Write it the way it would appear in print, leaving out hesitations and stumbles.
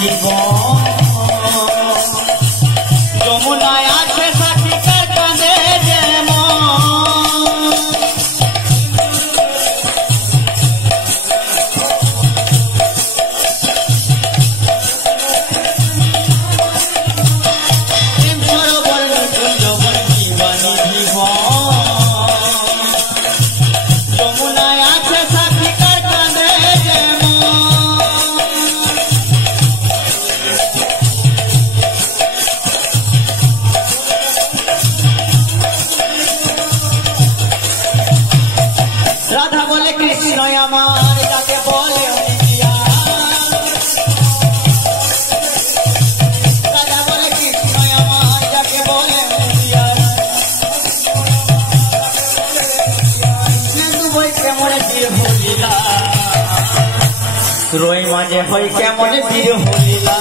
জীবন যমুনায় আছে সাথী তার কাঁদে যেমন রাধা বলে কৃষ্ণ আমার যাকে বলে রাধা বলে কৃষ্ণ আমার যাকে বলে বই কেমন বীর হলিলা রই মাঝে হই কেমন বীর হলিলা